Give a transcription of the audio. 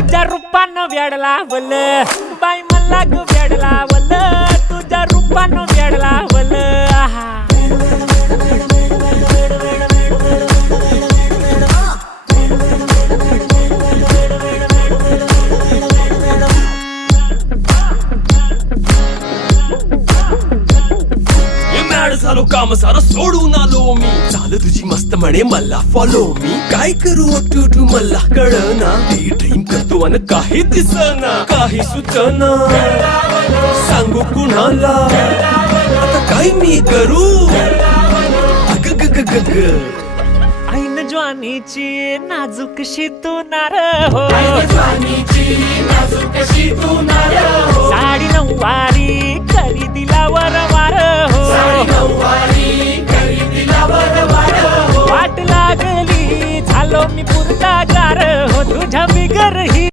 तुझ्या रूपानं वेड लावल बाई मला ग वेड लावल तुझ्या रूपानं वेड लावल आहा झालो काम सारं सोडून आलो मी चाल तुझी मस्त म्हणे मला फॉलो मी काय करू टू मला कळना ड्रीम करतो अन काही दिसना काही सुचना सांगू कुणाला आता काय मी करू अग ग ग ग ग ऐन ज्वानीची नाजूकशी तू नार हो साडी नऊवारी करी दिला वरवार हो वाट लागली झालो मी पुरता गार हो तुझ्या बिगर ही